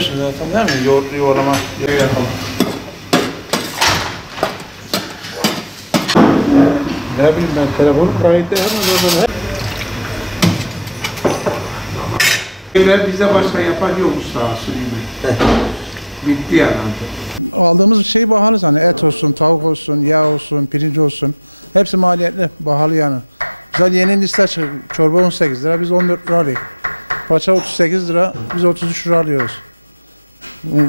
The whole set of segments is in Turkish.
biliyorsun zaten değil mi? Yoğurlama yapalım. Ne bileyim ben telefonu kayıtta hemen Evler bize başka yapan yok usta sürüyü. Bitti yani. Aldığımız şey pahalı hani et olsun, tavuk olsun, yağ olsun, pirinç olsun. Hepsi maliyetli, pahalı yani. Güzel yeni liste çorba 18 lira, biz 14 lira alıyoruz. Paça 38 lira, biz 33 lira alıyoruz.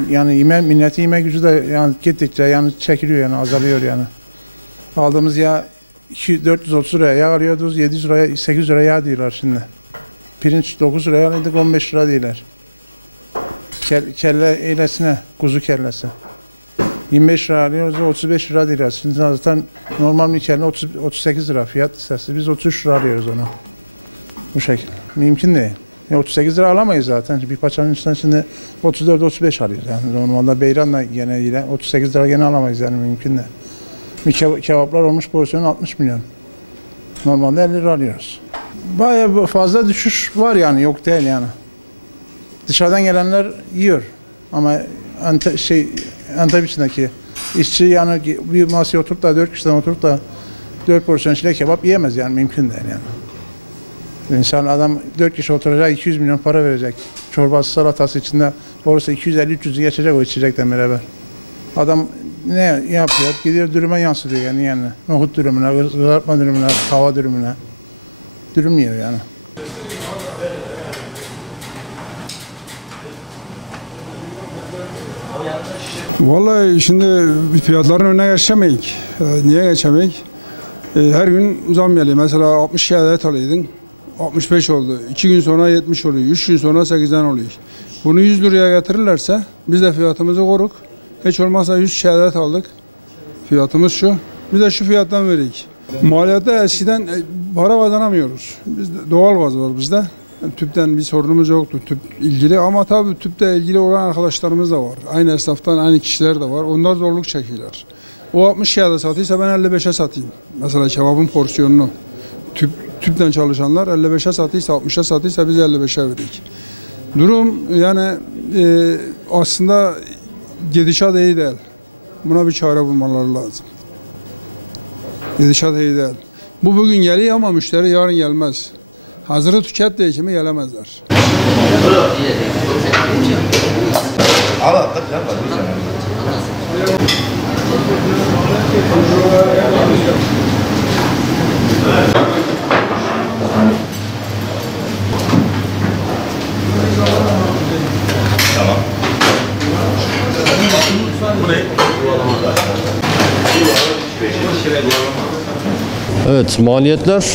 Yani milletin yeme gücü de yani gittikçe yani çekiliyor yani azalıyor yani. Aldığımız yağ 430 liraya yağ alıyorduz, 700 liraya 800 liraya yağ diyorlar şimdi. Pirinç 9 liraya alıyorduk, 15 lira diyorlar. Kelle eylesine, kuzu kellesi. 25 lira alıyoruz, 35 lira diyorlar. Şimdi zaten normal bir kelle 38 lira fiyat listesi. Biz 33 lira alıyoruz onu. Bu şekilde. Mümkün değil. 38 lira alamayız zaten. Bir paçanın üstünden şimdi 34-35 alıyoruz. Yani normalde beyranla gene 38 lira gene alamayız yani mümkün değil. Bir kebaplar olmuş porsiyon 60 milyon. Normalde 50 lira alıyoruz. Bayağı fazla düşüş var yani yok değil yani. Dışarıdan gelenler yiyor ama Antep içindeki işçi yani bir masaya oturup da 4 kişiden oturup da 4 porsiyon çile kebap yiyemez yani mümkün değil yani. İnsan adam 4 kişi oturacak 200 milyon para verecek. Çorbası salatası içinde olursa 250-300'ü geçecek o içecekten beraber. Adam ne yapıyor? Gidiyor dürüme yansıtıyor yani. Nohut dürümüne, kızartma dürümüne, tava dürümüne. Dürüm yiyor yani. Vallahi şimdi fiyatların önüne geçemeyik. Niye geçemeyik? Her gün zam geliyor. Mesela 60 adet alıyordun, 65 oldu. 2 gün sonra 70 oluyor. 3 gün sonra 80 oluyor. Bunu 100 liraya getirirlerse biz de fiyatımızı koruk. Hiç olmazsa 100 adet aldık. Fiyatımız şu. Biz de şu fiyattan verik. Maliyette eskiden para kazanamıyoruz. Bizde doğal gaz var bizde. Yani tüpten bir sorunumuz yoktu tüp ilgili ama tabii tüple ilgili olan arkadaşlarımız da var. Aynı esnaftan aynı kişiler de var. Onlar zorluk çekiyorlar. O 60 kağıda satıyorsa ben 55'e satayım. Mesela kebabın porsiyonunu. Tüpten çalışanlar 55'e satıyorsa 60'a satıyorsa biz 55'e verik. Durum yani aslında gidişat iyi değil. Buna bir çare bulmaları lazım. Gidişat iyi değil. Bu bugün geliyor ama müşteri yarın gelmez. Hazırı tüket diye kimi gelemezler. Tamam. Evet, maliyetler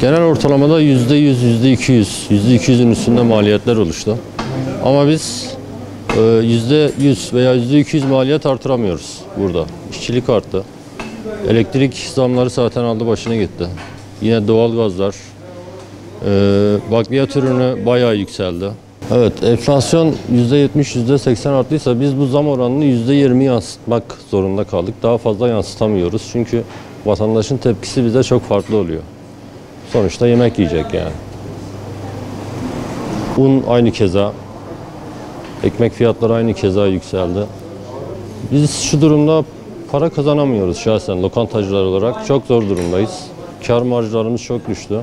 genel ortalamada %100, %200, %200'ün üstünde maliyetler oluştu. Ama biz %100 veya %200 maliyet artıramıyoruz burada. İşçilik arttı. Elektrik zamları zaten aldı başına gitti. Yine doğalgazlar, bakliyat ürünü bayağı yükseldi. Evet, enflasyon %70, %80 arttıysa biz bu zam oranını %20 yansıtmak zorunda kaldık. Daha fazla yansıtamıyoruz çünkü vatandaşın tepkisi bize çok farklı oluyor. Sonuçta yemek yiyecek yani. Un aynı keza, ekmek fiyatları aynı keza yükseldi. Biz şu durumda para kazanamıyoruz şahsen lokantacılar olarak. Çok zor durumdayız. Kar marjlarımız çok düştü.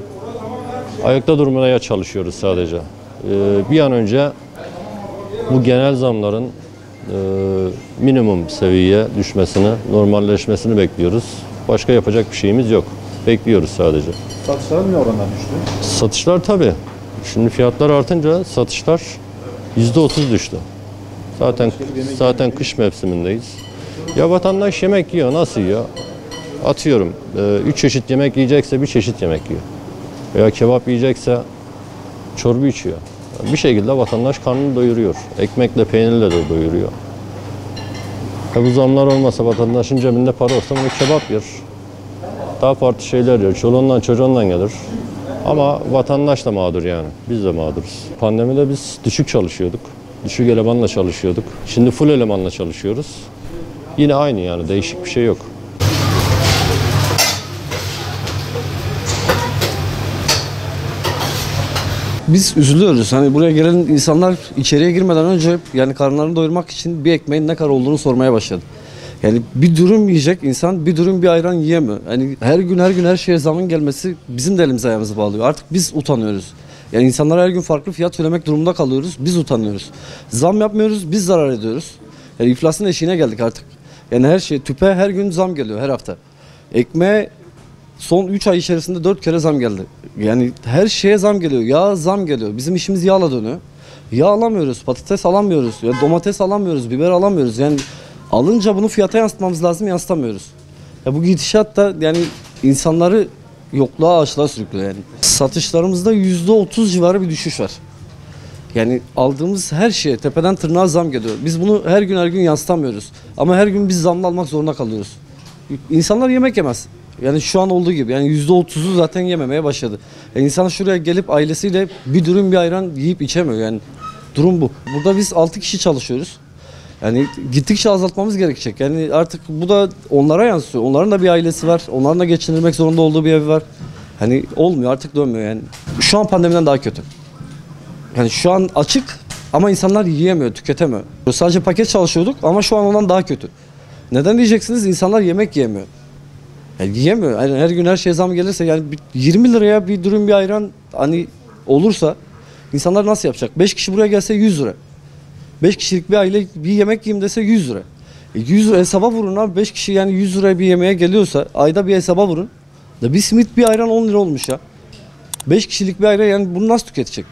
Ayakta durmaya çalışıyoruz sadece. Bir an önce bu genel zamların minimum seviyeye düşmesini, normalleşmesini bekliyoruz. Başka yapacak bir şeyimiz yok. Bekliyoruz sadece. Satışlar ne orandan düştü? Satışlar tabii. Şimdi fiyatlar artınca satışlar %30 düştü. Zaten kış mevsimindeyiz. Ya vatandaş yemek yiyor, nasıl yiyor? Atıyorum 3 çeşit yemek yiyecekse bir çeşit yemek yiyor. Veya kebap yiyecekse çorba içiyor. Bir şekilde vatandaş karnını doyuruyor. Ekmekle, peynirle de doyuruyor. Bu zamlar olmasa vatandaşın cebinde para olsa bunu kebap yer. Daha farklı şeyler yer. Çoluğundan çocuğundan gelir. Ama vatandaş da mağdur yani. Biz de mağduruz. Pandemide biz düşük çalışıyorduk. Düşük elemanla çalışıyorduk. Şimdi full elemanla çalışıyoruz. Yine aynı yani. Değişik bir şey yok. Biz üzülüyoruz. Hani buraya gelen insanlar içeriye girmeden önce yani karınlarını doyurmak için bir ekmeğin ne kadar olduğunu sormaya başladı. Yani bir dürüm yiyecek insan bir dürüm bir ayran yiyemiyor. Yani her gün her şeye zamın gelmesi bizim de elimize ayağımızı bağlıyor. Artık biz utanıyoruz. Yani insanlara her gün farklı fiyat söylemek durumunda kalıyoruz. Biz utanıyoruz. Zam yapmıyoruz, biz zarar ediyoruz. Yani iflasın eşiğine geldik artık. Yani her şey tüpe her gün zam geliyor her hafta. Ekmeğe son 3 ay içerisinde 4 kere zam geldi. Yani her şeye zam geliyor. Yağ zam geliyor. Bizim işimiz yağla dönüyor. Yağ alamıyoruz, patates alamıyoruz, ya domates alamıyoruz, biber alamıyoruz. Yani alınca bunu fiyata yansıtmamız lazım, yansıtamıyoruz. Ya bu gidişat da yani insanları yokluğa açlığa sürüklüyor yani. Satışlarımızda %30 civarı bir düşüş var. Yani aldığımız her şeye tepeden tırnağa zam geliyor. Biz bunu her gün yansıtamıyoruz. Ama her gün biz zamlı almak zorunda kalıyoruz. İnsanlar yemek yemez. Yani şu an olduğu gibi. Yani %30'u zaten yememeye başladı. Yani insan şuraya gelip ailesiyle bir dürüm bir ayran yiyip içemiyor. Yani durum bu. Burada biz 6 kişi çalışıyoruz. Yani gittikçe azaltmamız gerekecek. Yani artık bu da onlara yansıyor. Onların da bir ailesi var. Onların da geçindirmek zorunda olduğu bir evi var. Hani olmuyor artık dönmüyor yani. Şu an pandemiden daha kötü. Yani şu an açık ama insanlar yiyemiyor, tüketemiyor. Sadece paket çalışıyorduk ama şu an ondan daha kötü. Neden diyeceksiniz? İnsanlar yemek yiyemiyor. Yani yiyemiyor. Yani her gün her şeye zam gelirse yani 20 liraya bir dürüm bir ayran hani olursa insanlar nasıl yapacak? 5 kişi buraya gelse 100 lira. 5 kişilik bir aile bir yemek yiyeyim dese 100 lira. 100 lira hesaba vurun abi. 5 kişi yani 100 liraya bir yemeğe geliyorsa ayda bir hesaba vurun. Da bir simit bir ayran 10 lira olmuş ya. 5 kişilik bir ayran yani bunu nasıl tüketecek?